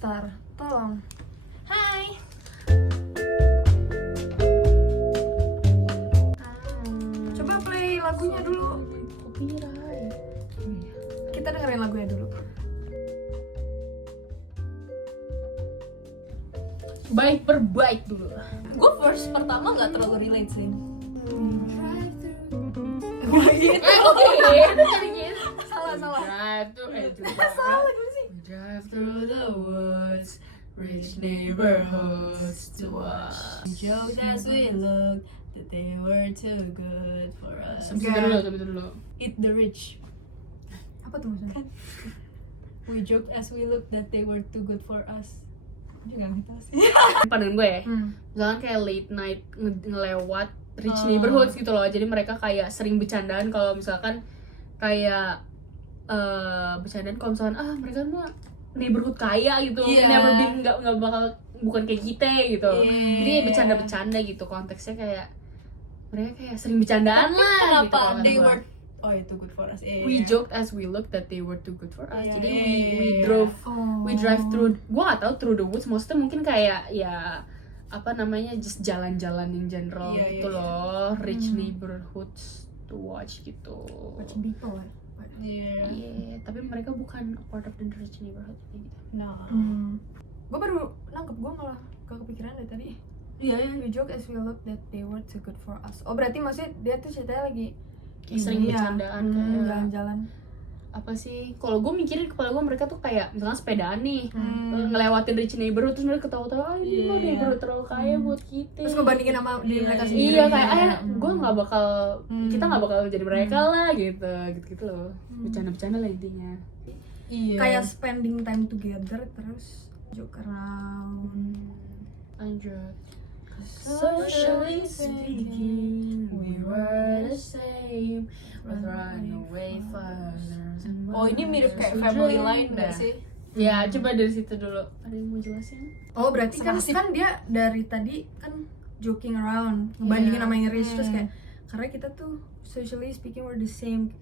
Star, tolong. Hai. Coba play lagunya dulu. Copyright. Kita dengerin lagunya dulu. Baik berbaik dulu. Gue verse pertama gak terlalu relate sih. Salah. Drive through, Salah gue sih. drive through the woods, rich neighborhoods to us. Jokes as we looked that they were too good for us. Tapi dulu. Eat the rich. Apa tuh maksudnya? We joked as we looked that they were too good for us. Juga nggak tahu sih. Pandangan gue ya, Hmm. misalkan kayak late night ngelewat rich neighborhoods gitu loh. Jadi mereka kayak sering bercandaan kalau misalkan kayak bercandaan kalau misalkan mereka mah neighborhood kaya gitu, Iya. never been nggak bakal bukan kayak kita gitu. Iya. Jadi bercanda-bercanda gitu, konteksnya kayak mereka kayak sering bercandaan lah gitu. Kenapa kalau they kata were gua. too good for us? We joked as we looked that they were too good for us. Iya, Jadi iya, we iya. drove Oh. we drive through, gua gak tahu through the woods, maksudnya mungkin kayak ya apa namanya, just jalan-jalan in general Iya, gitu iya, loh, rich neighborhoods to watch gitu. Watching people ya. Iya. Iya, tapi mereka bukan a part of the rich neighborhood gitu. Nah. Gue baru nangkep, gue malah gak kepikiran dari tadi. Iya. We joke as we look that they were too good for us. Oh berarti maksudnya dia tuh ceritanya lagi Kayak sering iya. bercandaan kayak jalan-jalan. apa sih? Kalau gue mikirin kepala gue mereka tuh kayak misalnya sepedaan nih, Hmm. ngelewatin rich neighborhood terus mereka ketawa-tawa, ini mah Iya. neighborhood terlalu kaya buat kita. Terus ngebandingin sama diri Iya, mereka iya. sendiri. Iya kayak gue nggak bakal, Hmm. kita nggak bakal jadi mereka lah gitu loh, bercanda-bercanda lah intinya. Iya. Kayak spending time together terus joke around. Lanjut. Socially speaking, we were the same, but run away fathers and Oh ini mirip kayak mothers family who line dreamed. gak sih? Ya coba dari situ dulu. Ada yang mau jelasin? Oh berarti kan Senasib. kan dia dari tadi kan joking around, ngebandingin Iya. sama yang Rich terus kayak karena kita tuh socially speaking we're the same.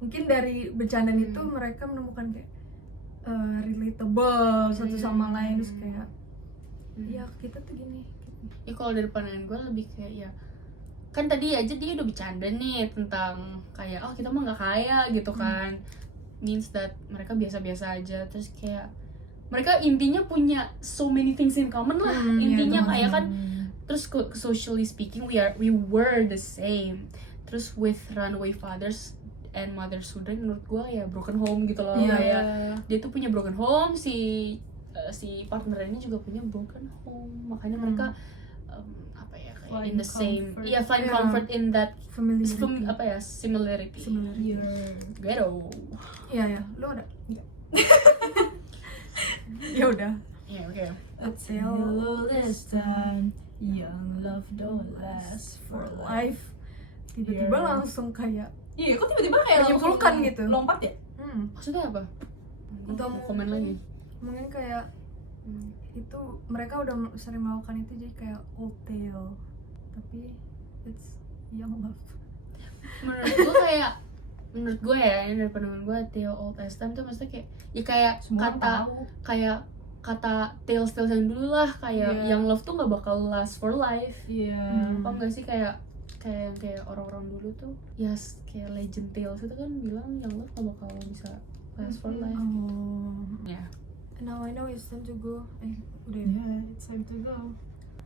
Mungkin dari bercandaan itu mereka menemukan kayak relatable satu sama lain terus kayak ya kita tuh gini. Ya kalau dari pandangan gue lebih kayak ya kan tadi aja dia udah bercanda nih tentang kayak kita mah nggak kaya gitu kan, means that mereka biasa-biasa aja, terus kayak mereka intinya punya so many things in common lah, intinya iya, kayak kan, terus socially speaking we were the same, terus with runaway fathers and mothers Sudan menurut gue ya broken home gitu loh, Iya. kayak dia tuh punya broken home, si partner ini juga punya broken home, makanya mereka apa ya kayak Find in the same, comfort. ya find Yeah. comfort in that Familiarity. apa ya similarity. Similarity. Ghetto. Iya ya, lu ada? Ya udah. Ya oke. Until this time, young love don't last for life. Tiba-tiba Yeah. langsung kayak Iya, kok tiba-tiba kayak Menyimpulkan langsung gitu. Lompat ya? Maksudnya apa? Atau Mau komen lagi. mungkin kayak itu mereka udah sering melakukan itu jadi kayak old tale tapi it's young love. Menurut gue ya, ini dari pandangan gue, tale old as time tuh maksudnya kayak ya kayak Semua orang tahu. kata tales yang dulu lah, kayak Iya. yang love tuh nggak bakal last for life. Iya. Apa enggak sih kayak orang-orang dulu tuh ya kayak legend tales itu kan bilang yang love nggak bakal bisa last for life. Oh. Ya. Now I know it's time to go. Udah. Yeah, it's time to go.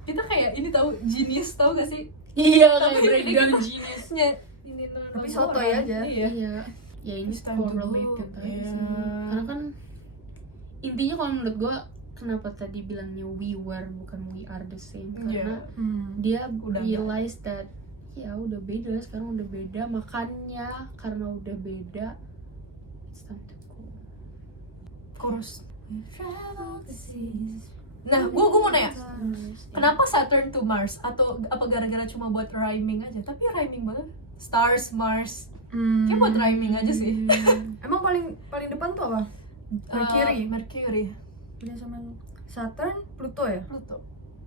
Kita kayak ini tahu genius, tahu gak sih? Iya kayak Tapi breakdown kita- geniusnya. Ini Tapi sotoy aja. Iya. Iya. Ya ini It's time to correlate go. kan tadi Iya. sih. Karena kan intinya kalau menurut gue kenapa tadi bilangnya we were bukan we are the same, karena dia Udah realize that ya udah beda, sekarang udah beda, makanya karena udah beda it's time to go. Chorus. Nah, gue mau nanya, kenapa Saturn to Mars? Atau apa gara-gara cuma buat rhyming aja? Tapi rhyming banget. Stars, Mars. Kayak buat rhyming aja sih. Emang paling depan tuh apa? Mercury. Mercury. Udah sama Saturn, Pluto ya? Pluto.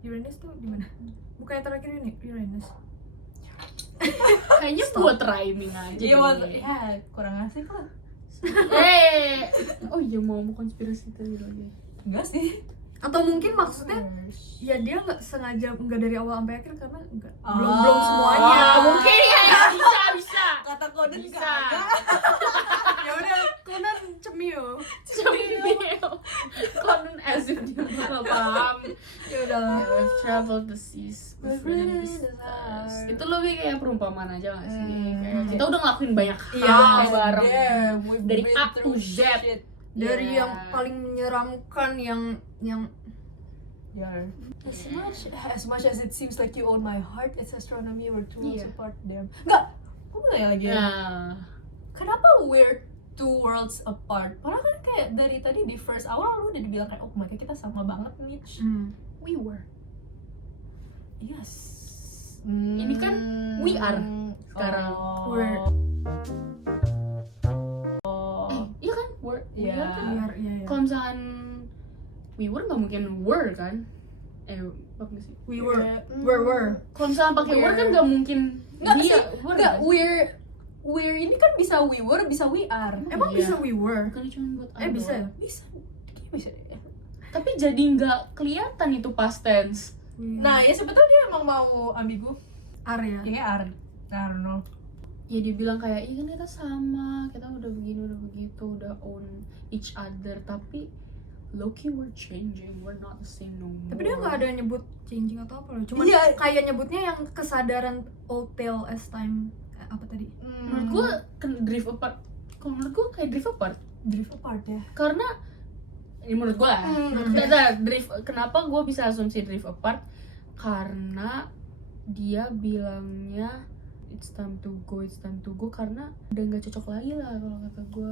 Uranus tuh di mana? Bukan yang terakhir ini, Uranus. Kayaknya buat rhyming aja. Iya, deh. ya kurang asik lah. Oh iya mau konspirasi tadi lagi. Enggak sih. Atau mungkin maksudnya ya dia nggak sengaja nggak dari awal sampai akhir karena belum semuanya. Mungkin ya bisa. Kata Conan Bisa. kagak. Ya udah, Conan cemil. Conan as if dia nggak paham. Ya udah. I've traveled the seas, we've ridden the stars. Itu lebih kayak perumpamaan aja gak sih? Kayak kita udah ngelakuin banyak Iya, hal bareng. Damn, we've Dari been A through to Z. shit. Dari Iya. yang paling menyeramkan yang Yeah. As much as it seems like you own my heart, it's astronomy, we're two worlds Iya. apart. Damn. Enggak. Gue mau tanya lagi. Nah, Kenapa we're two worlds apart? Padahal kan kayak dari tadi di first awal lu udah dibilang kayak, oh my god, kita sama banget nih. we were. Yes. Ini kan we are sekarang. We're. Iya kan? Were. We Iya. are kan? Iya. Kalau misalkan we were nggak mungkin were kan? Bagus sih. We were. Yeah. Were. Kalau misalkan pakai were kan nggak mungkin. Nggak dia sih, were nggak, kan? we're ini kan bisa we were, bisa we are. Emang Iya. bisa we were? Bukan cuma buat Bisa ya? Bisa. Kayaknya bisa deh. Tapi jadi nggak kelihatan itu past tense. Nah, ya sebetulnya dia emang mau ambigu. Area. Kayaknya are. I don't know. Ya dia bilang kayak, iya kan kita sama, kita udah begini, udah begitu, udah own each other. Tapi low-key we're changing, we're not the same no more. Tapi dia nggak ada nyebut changing atau apa loh. Cuma Iya. kayak nyebutnya yang kesadaran old tale as time. Apa tadi? Menurut gue drift apart. Kalau menurut gue kayak drift apart. drift apart ya. Karena ini menurut gue lah. Drift. Kenapa gue bisa asumsi drift apart? Karena dia bilangnya it's time to go karena udah nggak cocok lagi lah kalau kata gue.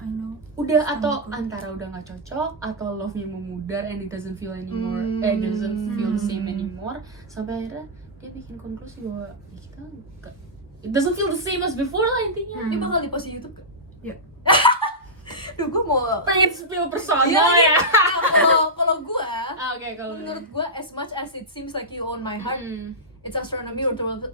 I know. Udah atau antara udah nggak cocok atau love-nya memudar and it doesn't feel anymore, doesn't feel the same anymore, sampai akhirnya dia bikin konklusi bahwa ya kita nggak, it doesn't feel the same as before lah intinya. Ini bakal di post di YouTube gak? Iya. Duh, gue mau. Pengen spill personal Iya, ya. Kalau gue, Oke, kalau menurut gue, as much as it seems like you own my heart, it's astronomy or two worlds.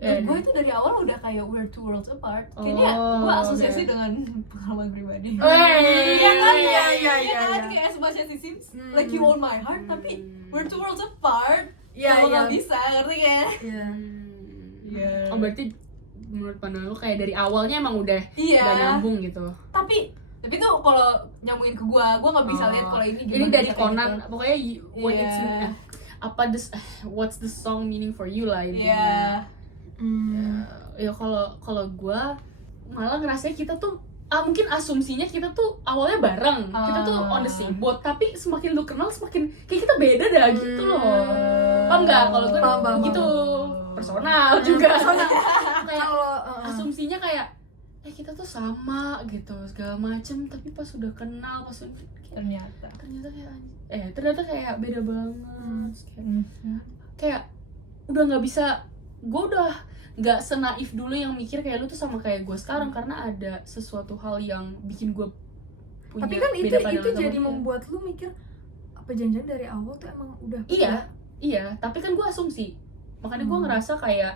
Yeah, Gue itu dari awal udah kayak we're two worlds apart. Kayaknya gue asosiasi dengan pengalaman pribadi. Iya kan? Iya. Kan? Kayak as much as it seems like you own my heart, tapi we're two worlds apart. Iya, Emang iya. nggak bisa, ngerti kan? Iya. Iya. Oh berarti menurut pandangan lu kayak dari awalnya emang udah Iya. nyambung gitu. Tapi tuh kalau nyambungin ke gue nggak bisa lihat kalau ini gimana. Ini dari bisa kayak Conan, gitu. pokoknya what Iya. it's what's the song meaning for you lah ini. Iya. Ya kalau gue malah ngerasanya kita tuh mungkin asumsinya kita tuh awalnya bareng, kita tuh on the same boat, tapi semakin lu kenal semakin kayak kita beda dah gitu loh. Paham nggak? Kalau gue Paham. gitu personal juga. Kayak Kalau asumsinya kayak kita tuh sama gitu segala macem, tapi pas udah kenal pas udah Ternyata. ternyata kayak beda banget. Kayak udah nggak bisa, gue udah nggak senaif dulu yang mikir kayak lu tuh sama kayak gue sekarang, karena ada sesuatu hal yang bikin gue punya tapi kan beda pandangan itu sama jadi dia. membuat lu mikir apa janjian dari awal tuh emang udah Iya, tapi kan gue asumsi, makanya gue ngerasa kayak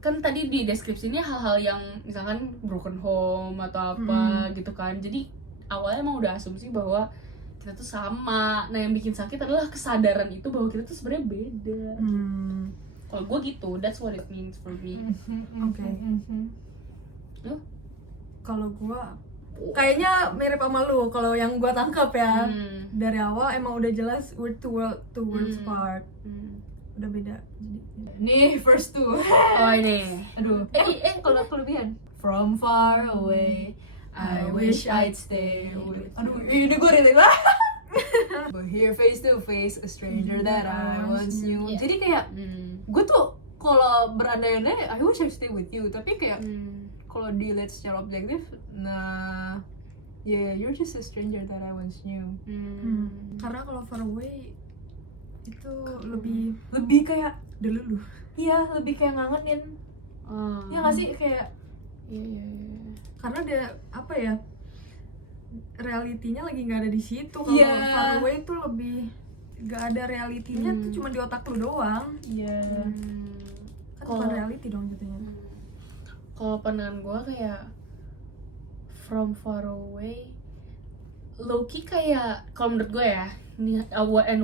kan tadi di deskripsinya hal-hal yang misalkan broken home atau apa gitu kan, jadi awalnya emang udah asumsi bahwa kita tuh sama. Nah yang bikin sakit adalah kesadaran itu bahwa kita tuh sebenarnya beda. Kalau gue gitu, that's what it means for me. Oke. Lu? Kalau gua kayaknya mirip sama lu. Kalau yang gua tangkap ya, dari awal emang udah jelas we're two worlds apart. Udah beda. Nih first two. Oh ini. Aduh. Kalau kelebihan. From far away, I wish I'd stay with. Aduh, ini gue relate lah. But here face to face, a stranger that I once knew. Yeah. Jadi kayak gue tuh kalau berandai-andai, I wish I'd stay with you. Tapi kayak kalau dilihat secara objektif, nah, yeah, you're just a stranger that I once knew. Karena kalau far away itu Lebih kayak, dulu. iya, lebih kayak ngangenin. Ya nggak sih, kayak Iya. Karena ada apa ya? Realitinya lagi nggak ada di situ. Kalau Iya. far away itu lebih nggak ada realitinya tuh cuma di otak lu doang. iya. Kan bukan reality dong jatuhnya. Kalau pandangan gue kayak from far away, low-key kayak kalau menurut gue ya,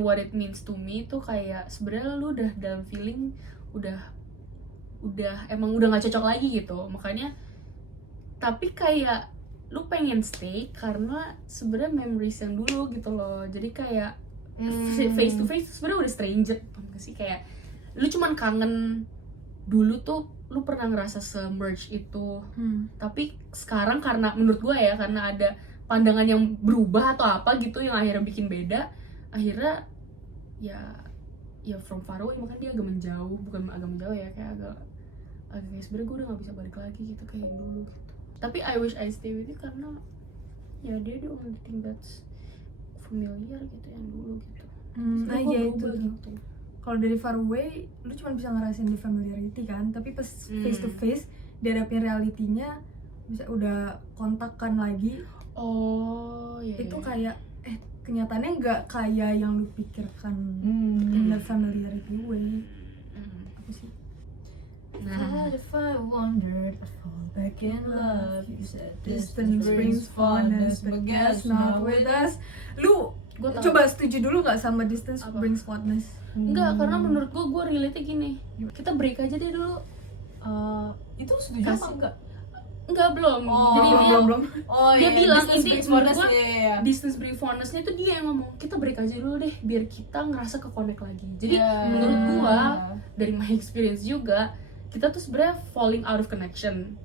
what it means to me tuh kayak sebenarnya lu udah dalam feeling udah emang udah nggak cocok lagi gitu, makanya tapi kayak lu pengen stay karena sebenarnya memories yang dulu gitu loh, jadi kayak face to face sebenarnya udah stranger sih, kayak lu cuman kangen dulu tuh lu pernah ngerasa se-merge itu, tapi sekarang karena menurut gue ya karena ada pandangan yang berubah atau apa gitu yang akhirnya bikin beda, akhirnya ya from far away, makanya dia agak menjauh, bukan agak menjauh ya, kayak agak kayak sebenarnya gue udah nggak bisa balik lagi gitu kayak yang dulu gitu. Tapi I wish I stay with you karena ya dia the only thing that's familiar gitu yang dulu gitu. Nah iya itu gitu. Kalau dari far away lu cuma bisa ngerasain di familiarity kan, tapi pas face to face dihadapin realitinya bisa udah kontakkan lagi. Oh iya. Itu kayak kenyataannya nggak kayak yang lu pikirkan in the familiarity way. Apa sih? What if I wondered, I fall back in love. You said Distance brings fondness, but guess not with us. Lu coba setuju dulu nggak sama distance brings fondness? Enggak, karena menurut gue relate-nya gini. Kita break aja deh dulu. Itu setuju apa enggak? Enggak, belum. Jadi belum. Dia bilang distance menurut gue ya. distance bring fondness-nya itu dia yang ngomong, kita break aja dulu deh biar kita ngerasa ke-connect lagi. Jadi menurut gue dari my experience juga, kita tuh sebenarnya falling out of connection.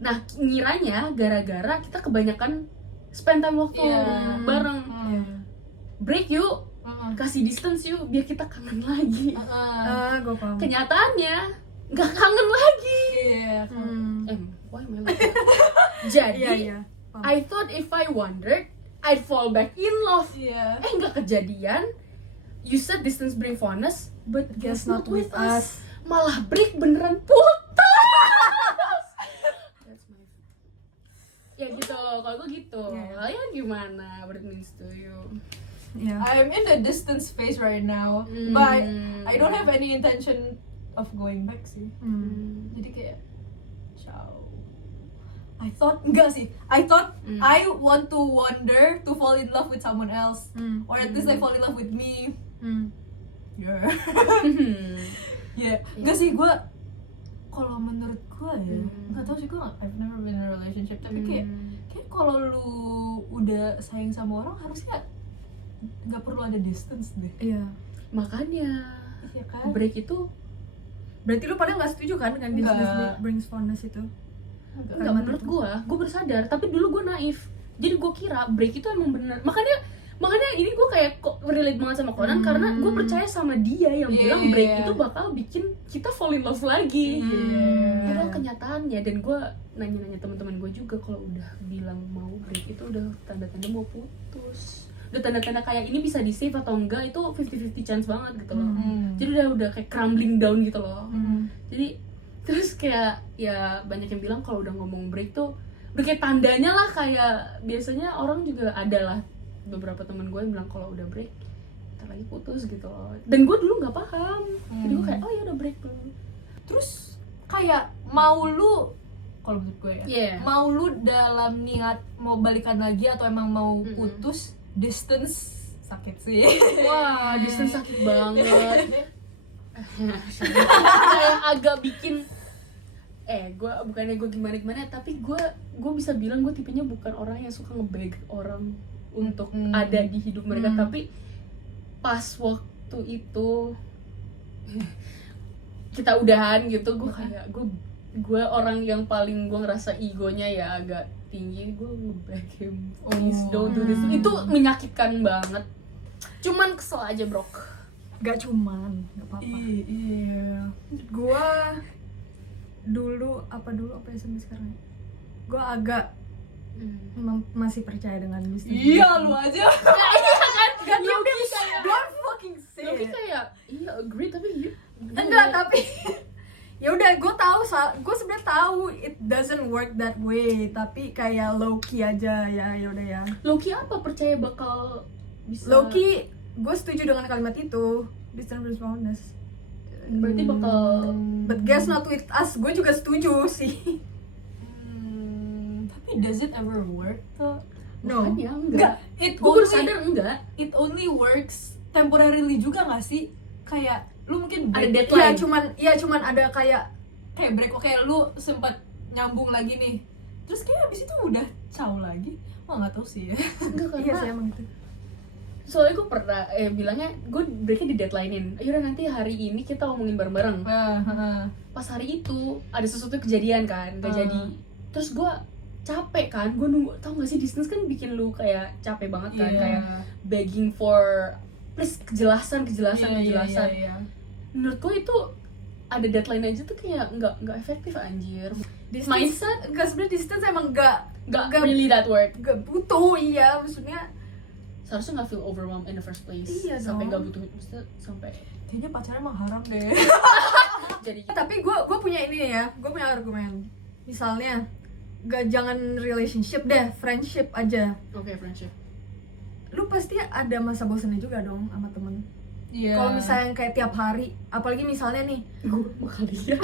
Nah, ngiranya gara-gara kita kebanyakan spend time waktu bareng. Break yuk, kasih distance yuk biar kita kangen lagi. Gue paham. Kenyataannya nggak kangen lagi. Why am I like that? Jadi I thought if I wondered I'd fall back in love. Nggak kejadian. You said distance bring fondness, but guess not with us. Malah break beneran putus. That's my... Ya gitu, kalau gue gitu. Kalian gimana? What it means to you? I'm in the distance phase right now, but I don't have any intention of going back sih. Jadi kayak ciao. I thought I want to wander to fall in love with someone else, or at least I fall in love with me. Enggak sih, gue kalau menurut gue ya nggak tahu sih, gue I've never been in a relationship, tapi kayak kalau lu udah sayang sama orang harusnya nggak perlu ada distance deh. Makanya kan? Break itu berarti lu pada nggak setuju kan dengan distance brings fondness itu? Enggak, menurut gue bersadar, tapi dulu gue naif, jadi gue kira break itu emang bener. Makanya ini gue kayak relate banget sama Conan, karena gue percaya sama dia yang bilang break itu bakal bikin kita fall in love lagi. Padahal kenyataannya, dan gue nanya-nanya teman-teman gue juga, kalau udah bilang mau break itu udah tanda-tanda mau putus, udah tanda-tanda kayak ini bisa di save atau enggak, itu 50-50 chance banget gitu loh. Jadi udah kayak crumbling down gitu loh. Jadi terus kayak ya banyak yang bilang kalau udah ngomong break tuh udah kayak tandanya lah, kayak biasanya orang juga ada lah beberapa teman gue yang bilang kalau udah break ntar lagi putus gitu loh. Dan gue dulu nggak paham, jadi gue kayak oh ya udah break dulu. Terus kayak mau lu, kalau menurut gue ya, mau lu dalam niat mau balikan lagi atau emang mau putus, distance sakit sih. Wah, distance sakit banget. Kayak agak bikin gue bukannya gue gimana tapi gue bisa bilang gue tipenya bukan orang yang suka nge-beg orang untuk ada di hidup mereka, tapi pas waktu itu kita udahan gitu, gue kayak gue orang yang paling gue ngerasa egonya ya agak tinggi, gue nge-beg him, please don't do this. Itu menyakitkan banget, cuman kesel aja bro. Gak cuman, gak apa-apa. Gue dulu apa ya sampai sekarang, gue agak masih percaya dengan bisnis. Lu aja. Gak logis kayak don't fucking say logis kayak agree tapi enggak, tapi ya udah gue tahu, gue sebenarnya tahu it doesn't work that way, tapi kayak low key aja ya udah ya. Low key apa? Percaya bakal bisa. Low key gue setuju dengan kalimat itu, distance brings fondness. Berarti bakal but guess not with us, gue juga setuju sih. Tapi does it ever work tuh? No. Makanya enggak. It Gue baru only sadar enggak. it only works temporarily juga nggak sih? Kayak lu mungkin Ada break, deadline. Cuman ada kayak break, oke lu sempat nyambung lagi nih, terus kayak abis itu udah ciao lagi. Wah nggak tahu sih ya. Enggak, iya karena sih emang gitu. soalnya gue pernah bilangnya gue breaknya di deadline-in. Ayo nanti hari ini kita ngomongin bareng-bareng. Pas hari itu ada sesuatu kejadian kan, gak jadi. Terus gue capek kan, gue nunggu. Tau gak sih distance kan bikin lu kayak capek banget kan, kayak begging for please kejelasan. Iya. Menurut gue itu ada deadline aja tuh kayak nggak efektif anjir. Mindset enggak, sebenarnya distance emang enggak Really that work. enggak butuh, iya maksudnya Seharusnya nggak feel overwhelmed in the first place. Iya sampai dong. nggak butuh, maksudnya sampai Kayaknya pacaran emang haram deh. jadi tapi gue punya ini ya, gue punya argumen. Misalnya jangan relationship deh, friendship aja. oke, friendship. Lu pasti ada masa bosannya juga dong sama temen. Iya. Kalau misalnya kayak tiap hari, apalagi misalnya nih, Gue sama kalian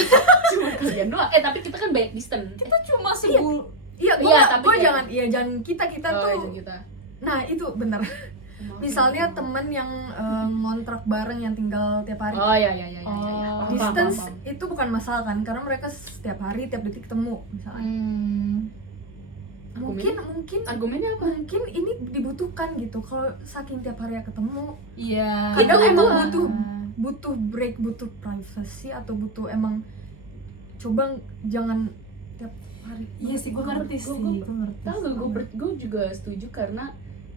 cuma kalian doang. Tapi kita kan banyak distance. kita cuma sebul. iya Tapi gue kayak- jangan kita tuh. kita. Nah itu bener. Misalnya temen yang ngontrak bareng yang tinggal tiap hari. Oh iya. Oh. Distance itu bukan masalah kan, karena mereka setiap hari, tiap detik ketemu misalnya. Mungkin Argumennya apa? mungkin ini dibutuhkan gitu. Kalau saking tiap hari ya ketemu, Iya. kadang Itu emang lah. butuh break, butuh privacy, atau butuh emang coba jangan tiap hari. Iya sih, gue ngerti sih. Gue ngerti. Tahu gak, gue juga setuju karena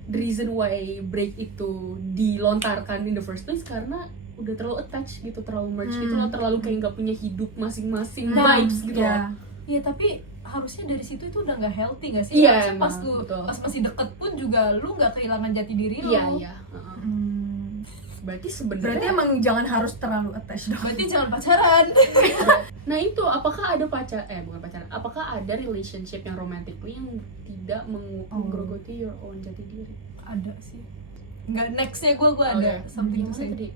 the reason why break itu dilontarkan in the first place karena udah terlalu attached gitu, terlalu merge gitu loh, terlalu kayak nggak punya hidup masing-masing vibes gitu Iya. loh. Iya, tapi harusnya dari situ itu udah nggak healthy nggak sih? Iya, Harusnya pas emang, lu betul. pas masih deket pun juga lu nggak kehilangan jati diri lu. Iya. Berarti sebenarnya Berarti emang jangan harus terlalu attached dong. Berarti jangan pacaran. nah itu apakah ada bukan pacaran, apakah ada relationship yang romantically yang tidak menggerogoti your own jati diri? Ada sih. Nggak, nextnya gue ada something to Gimana say. tadi?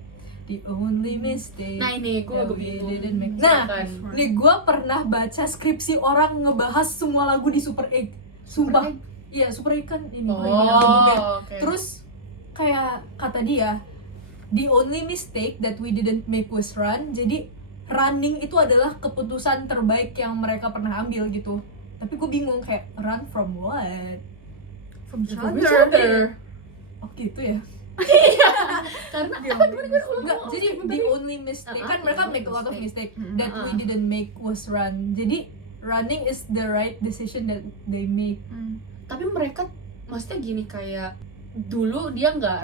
The only mistake. Nah ini gue that agak we bingung. didn't make. Nah, Misalkan, nih gue pernah baca skripsi orang ngebahas semua lagu di Super 8. Sumpah. Iya, Super 8 kan ini albumnya. oke. Terus kayak kata dia, the only mistake that we didn't make was run. Jadi running itu adalah keputusan terbaik yang mereka pernah ambil gitu. Tapi gue bingung kayak run from what? From each From other. each other. Oh gitu ya? Karena Enggak, jadi the only mistake kan mereka make a lot of mistake that we didn't make was run. Jadi running is the right decision that they make. tapi mereka maksudnya gini kayak dulu dia nggak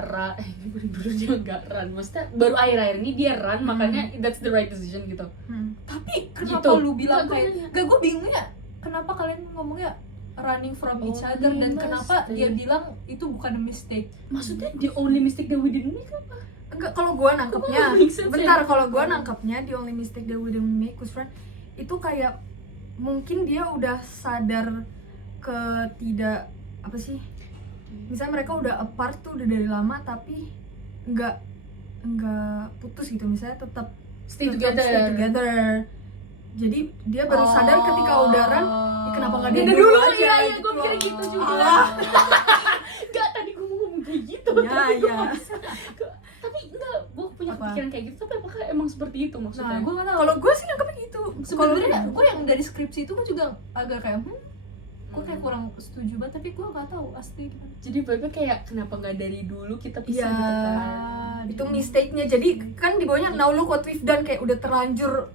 run, maksudnya baru akhir-akhir ini dia run, makanya that's the right decision gitu. Tapi kenapa Gitu. lu bilang Enggak, kayak gak, gue bingungnya kenapa kalian ngomongnya running from each other dan kenapa dia bilang itu bukan a mistake. Maksudnya the only mistake that we didn't make apa? Enggak, kalau gue nangkepnya, Kok make sense bentar, ya? kalau gue nangkepnya the only mistake that we didn't make was friend, itu kayak mungkin dia udah sadar ke tidak apa sih, misalnya mereka udah apart tuh udah dari lama tapi nggak putus gitu, misalnya tetap Stay tetap together. stay together. Jadi dia baru sadar ketika udaran, kenapa nggak dia Beda dulu dulu, aja iya, gitu gue mikir loh. gitu juga. Alah. Enggak, tadi gue mau ngomong kayak gitu. Ya, tapi gue ya. nggak bisa. Tapi enggak, gue punya Apa? pikiran kayak gitu, tapi apakah emang seperti itu maksudnya? Nah, gue nggak tahu. Kalau gue sih nangkepnya gitu. Sebenarnya gue yang dari skripsi itu gue juga agak kayak gue kayak kurang setuju banget, tapi gue nggak tahu asli gimana. Jadi baiknya kayak kenapa nggak dari dulu kita pisah Iya, gitu kan? itu mistake-nya. Jadi kan di bawahnya now look what we've done, kayak udah terlanjur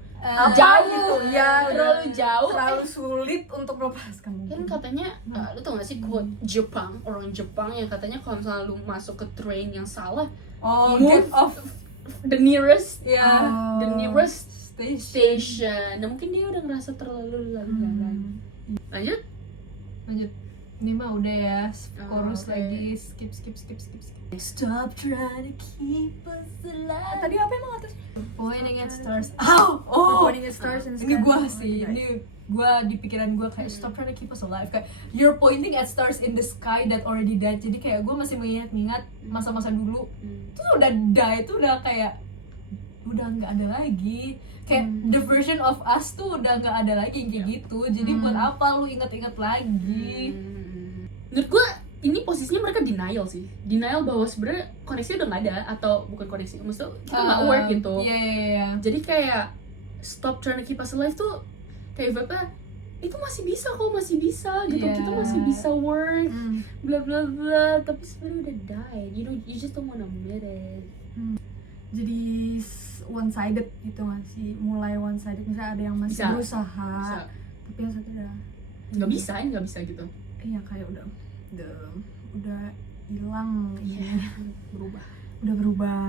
Jauh gitu ya, terlalu jauh. terlalu sulit untuk melepaskan. Kan katanya, lu tau gak sih quote orang Jepang yang katanya kalau misalnya lu masuk ke train yang salah, Get off the nearest ya the nearest station. station. Nah mungkin dia udah ngerasa terlalu lanjut. Ini mah udah ya, chorus oke. lagi, skip. Stop trying to keep us alive. Tadi apa emang atas? Pointing at stars. Oh, Pointing at stars in the ini sky. gua sih, Oh, ini gua di pikiran gua kayak stop trying to keep us alive. Kayak you're pointing at stars in the sky that already died. Jadi kayak gua masih mengingat masa-masa dulu. Itu udah die, itu udah kayak udah nggak ada lagi. Kayak the version of us tuh udah nggak ada lagi yang kayak gitu. Jadi buat apa lu inget-inget lagi? Menurut gue ini posisinya mereka denial sih, denial bahwa sebenarnya koneksi udah nggak ada, atau bukan koneksi, maksudnya kita nggak work gitu. Iya. Jadi kayak stop trying to keep us alive tuh kayak vibe-nya itu masih bisa kok, masih bisa gitu, Yeah. kita masih bisa work, Hmm. bla bla bla, tapi sebenarnya udah died, you just don't wanna admit it. Jadi one sided gitu nggak sih, mulai one sided, misalnya ada yang masih Bisa. berusaha Bisa. tapi yang satu udah nggak bisa gitu, iya kayak udah hilang berubah. udah berubah,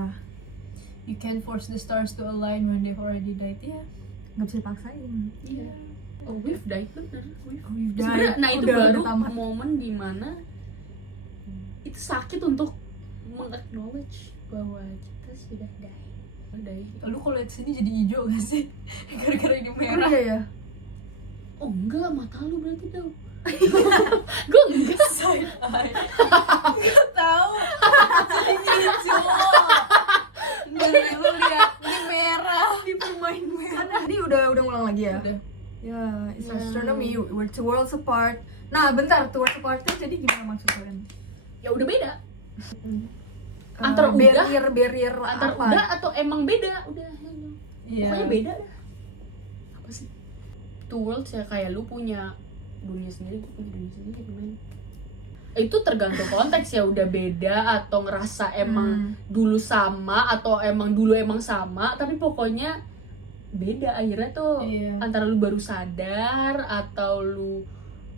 You can't force the stars to align when they've already died. Iya. nggak bisa dipaksain. Iya. Oh, we've died, bener. We've Sebenarnya, died. nah itu Udah baru tamat. momen dimana itu sakit untuk meng-acknowledge bahwa kita sudah die. Lu kalau lihat sini jadi hijau gak sih? Gara-gara ini merah. Iya ya. Oh enggak, mata lu berarti tau. Gue enggak. Side eye. Gak tahu. Jadi hijau. Dari lu lihat ini merah. Dipermain merah. Ini udah ngulang lagi ya. Udah. Ya, it's Ya. astronomy, we're two worlds apart. Nah, bentar, two worlds apart itu jadi gimana maksud kalian? Ya udah beda. Antara udah, barrier Antara apa? udah atau emang beda, udah. Iya. Pokoknya beda dah. Apa sih? Two worlds ya, kayak lu punya dunia sendiri, gue punya dunia sendiri, gimana? Itu tergantung konteks ya, udah beda atau ngerasa emang dulu sama atau emang dulu emang sama, tapi pokoknya beda akhirnya tuh. Iya. Antara lu baru sadar atau lu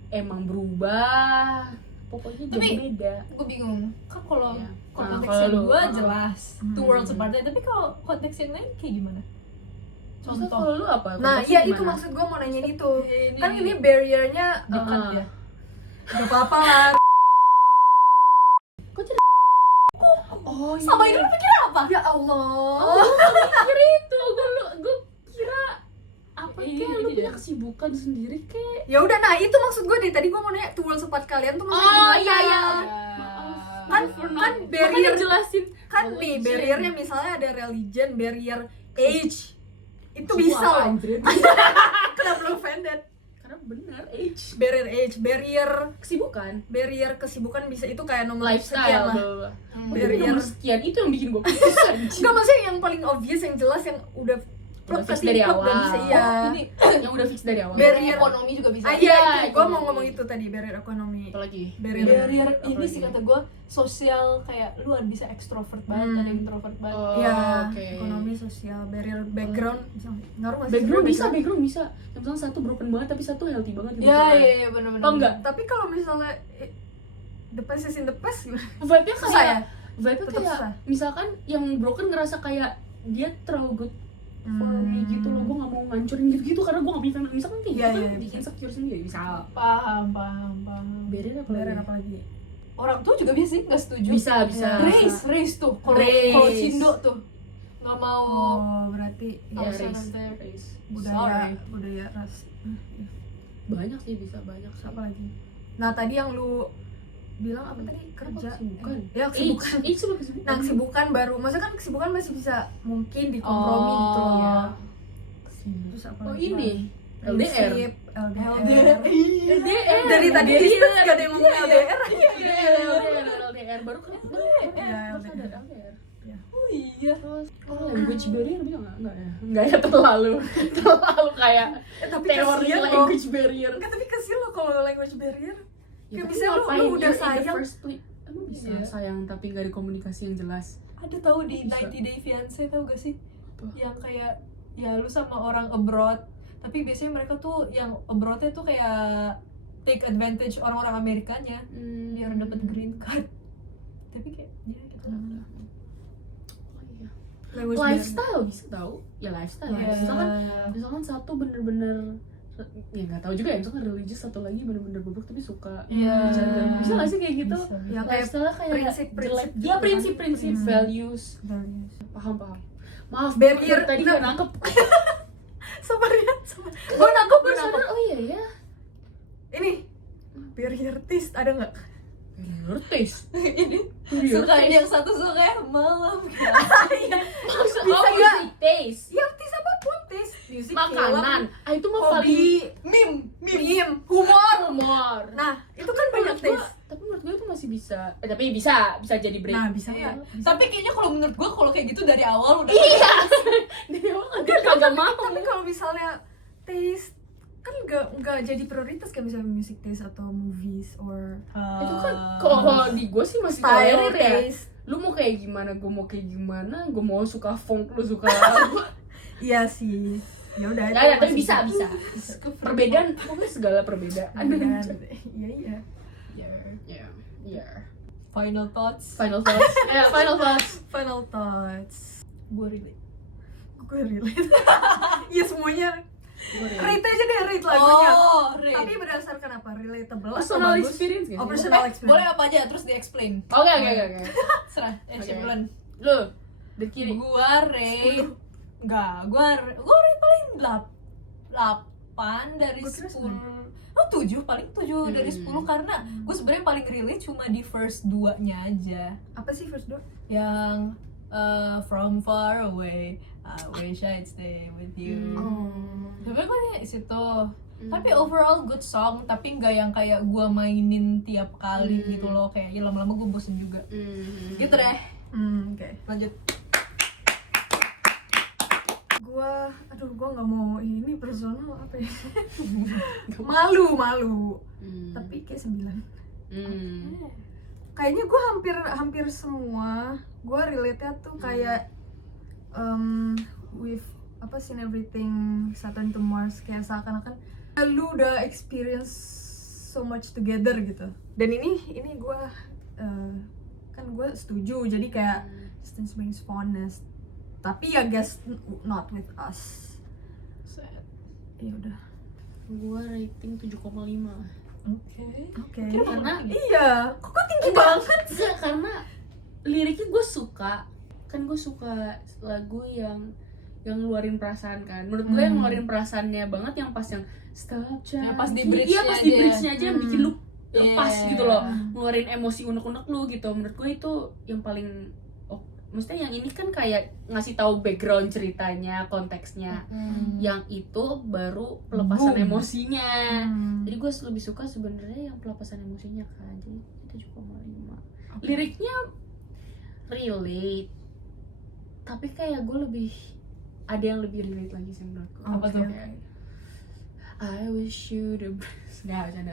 emang berubah, pokoknya Tapi, jadi beda. Gue bingung. Kan kalau Iya. konteks Nah, kalau yang lu- gue jelas two Hmm. worlds apart. Tapi kalau konteks yang lain kayak gimana? Maksudnya Contoh. kalau lu apa? Nah, Konteksnya iya itu gimana? maksud gue mau nanyain itu. Ini Kan ini barriernya dekat Ah. ya. gak apa-apa lah. Oh iya. Sama ini lu pikir apa? Ya Allah. Oh, gue kira itu, gue kira apa Ini kayak lu punya dia. kesibukan sendiri kayak. Ya udah, nah itu maksud gue deh. Tadi gue mau nanya two worlds apart kalian tuh maksudnya Oh, gimana? iya, iya. Kan Makanya barrier jelasin. kan nih Religion. barriernya misalnya ada religion, barrier age. Itu Suku bisa apa, loh. anjir? Kenapa lu offended? Karena bener age. Barrier age, Kesibukan, barrier kesibukan bisa itu kayak nomor sekian lifestyle, lah. bla, bla, bla. Barrier. Nomor sekian itu yang bikin gue putus anjir. Enggak, maksudnya yang paling obvious, yang jelas, yang udah plug fix tadi, dari plug dan awal. bisa, iya. Ini Yang udah fix dari awal. Barrier. ekonomi juga bisa. Ah iya, Iya, itu gue mau ekonomi. ngomong itu tadi, barrier ekonomi. Apalagi Barrier. Barrier ini Apalagi? sih kata gue sosial, kayak lu ada bisa ekstrovert banget, ada yang introvert banget. Oh, Iya, oke. ekonomi, sosial, barrier background, bisa ngaruh nggak sih? Background bisa, sebenarnya background bisa. Yang misalnya satu broken banget tapi satu healthy banget gitu. Iya kan. iya benar-benar. Oh enggak, Tapi kalau misalnya the past is in the past gimana? vibe-nya Susah ya? kayak vibe-nya Tetap kayak susah. misalkan yang broken ngerasa kayak dia terlalu good for me gitu loh, gue gak mau ngancurin gitu-gitu karena gue gak punya family. Misalkan kayak Iya, gitu iya, kan bikin insecure sendiri, bisa. Paham. Barrier apa Barrier lagi? apa lagi? Orang tua juga bisa sih nggak setuju. Bisa, bisa. Race tuh. Kalau Race. Cindo tuh nggak mau. Oh, berarti Ya, Alasan race. nanti. Race. budaya ras. Iya. Banyak sih, bisa banyak. Apa lagi? Nah, tadi yang lu bilang apa tadi? Kerja. Kesibukan. Ya, kesibukan. Age sama kesibukan. Nah, kesibukan baru. Maksudnya kan kesibukan masih bisa mungkin dikompromi gitu loh ya. Terus apa Oh lagi? ini LDR. Prinsip, LDR. LDR. Dari tadi LDR. bisnis gak ada yang ngomong LDR. LDR baru kan Iya, baru sadar LDR. Oh iya. Terus language barrier bisa nggak ya? Nggak ya, terlalu kayak Tapi teori kasihan loh. language barrier. Enggak, tapi kasihan loh kalau language barrier. Ya, Kayak tapi bisa ngapain lu udah in the sayang. first place? Emang bisa Iya. sayang tapi nggak ada komunikasi yang jelas? Ada tahu di Bisa. 90 Day Fiancé, tahu gak sih? Apa? Yang kayak ya lu sama orang abroad, tapi biasanya mereka tuh yang abroadnya tuh kayak take advantage orang-orang Amerikanya biar dapat green card. Tapi kayak ya gitu. Oh, iya. Language barrier. Lifestyle bisa tahu? Ya lifestyle. Iya. Misalkan satu bener-bener ya nggak tahu juga ya, misalkan religious, satu lagi bener-bener goblok tapi suka Iya. bercanda. Bisa nggak sih kayak gitu? Bisa, bisa. Ya, kayak Lifestyle kayak prinsip-prinsip jelek. gitu Iya, kan. prinsip-prinsip, values. Values. Paham. Maaf, Barrier. tadi Nggak. gue nangkep. Sabar ya, sabar. Gue nangkep, gue Gue nangkep. sadar. Oh iya ya. Ini barrier taste ada nggak? Barrier taste. Ini Barrier suka taste. yang satu suka ya malam. Maksud Bisa oh, nggak? music taste. Ya taste apapun, taste music, Makanan. Ah itu mah film, hobi, paling meme, humor. humor. Nah, itu kan banyak Menurut gua, taste. tapi menurut gue itu masih masih bisa. Tapi bisa jadi break. Nah, bisa Iya. nggak? Bisa. Tapi kayaknya kalau menurut gue kalau kayak gitu dari awal udah Iya. Dia kagak mau. Tapi kalau misalnya taste kan nggak jadi prioritas kayak misalnya music taste atau movies or Itu kan kalau di gue sih masih style tolerir ya. taste. Lu mau kayak gimana, gue mau kayak gimana, gue mau suka funk, lu suka apa. Iya sih. Ya udah. Ya, tapi bisa. Perbedaan, pokoknya segala perbedaan. Iya. Ya. Final thoughts. Final thoughts. Final thoughts. Final thoughts. Gue relate. Gue relate. Iya semuanya. Gue Rate aja deh, rate lagunya. Oh, rate. Tapi berdasarkan apa? Relatable atau Personal bagus? experience gak Oh, sih? personal experience. Boleh apa aja terus di-explain. Oke. Serah. Oke. Siapa duluan? Lu dari kiri. Gua rate enggak, gua rate paling 8 dari Gua kira 10. Oh, 7, paling 7 dari 10 karena gue sebenarnya paling relate cuma di first 2-nya aja. Apa sih first dua? Yang from far away, I wish I'd stay with you. Oh. Tapi gue situ. Tapi overall good song, tapi nggak yang kayak gue mainin tiap kali gitu loh, kayak ya lama-lama gue bosen juga. Gitu deh. Oke. Lanjut. Gua nggak mau ini personal apa ya? malu. Tapi kayak 9. Kayaknya gue hampir semua gue relate-nya tuh kayak with apa sih everything Saturn to Mars, kayak seakan-akan lu udah experience so much together gitu. Dan ini gue kan gue setuju, jadi kayak distance brings fondness, tapi ya guess not with us. Ya udah. Gua rating 7,5. Oke. Karena Iya, kok tinggi banget? enggak, karena liriknya gue suka. Kan gue suka lagu yang ngeluarin perasaan kan. Menurut gue yang ngeluarin perasaannya banget yang pas yang stop Yang pas di Iya, bridge-nya pas di aja. bridge-nya aja yang bikin lu lepas Yeah. gitu loh. Ngeluarin emosi unek-unek lu gitu. Menurut gue itu yang paling maksudnya yang ini kan kayak ngasih tahu background ceritanya, konteksnya. Yang itu baru pelepasan Boom. emosinya. Jadi gue lebih suka sebenarnya yang pelepasan emosinya kan. Jadi 7,5. Liriknya relate, tapi kayak gue lebih ada yang lebih relate lagi sih menurut gue. Apa tuh? Kayak, I wish you the best. Nggak, bercanda.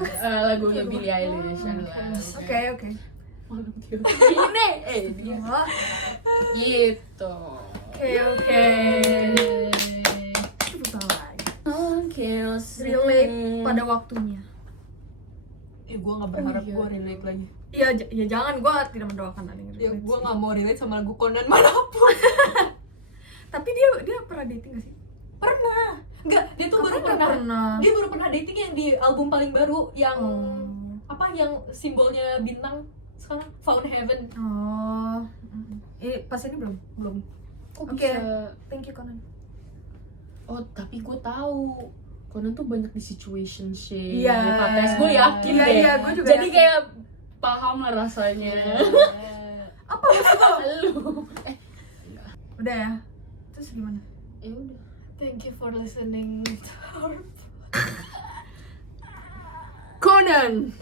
Lagunya Billie Eilish adalah. Oke. Ini, dia Wah, gitu. Oke. Susah lagi. Oke, Relate pada waktunya. Gue nggak berharap iya. gue relate lagi. Iya, ya jangan, gue tidak mendoakan ada yang Ya relate gue sih. nggak mau relate sama lagu Conan manapun. Tapi dia pernah dating gak sih? Pernah. Enggak, dia tuh baru Kapan pernah. Dia baru pernah dating yang di album paling baru yang Oh. apa yang simbolnya bintang sekarang Found Heaven. Oh. Pas ini belum? Belum. Kok Oke. bisa? Thank you Conan. Oh, tapi gue tahu Conan tuh banyak di situationship. Iya. Tes gue yakin Iya, deh. iya, gue juga Jadi yakin. kayak paham lah rasanya. Apa maksud lo? Lu. Udah ya? Terus gimana? Ya udah. Thank you for listening to our Conan.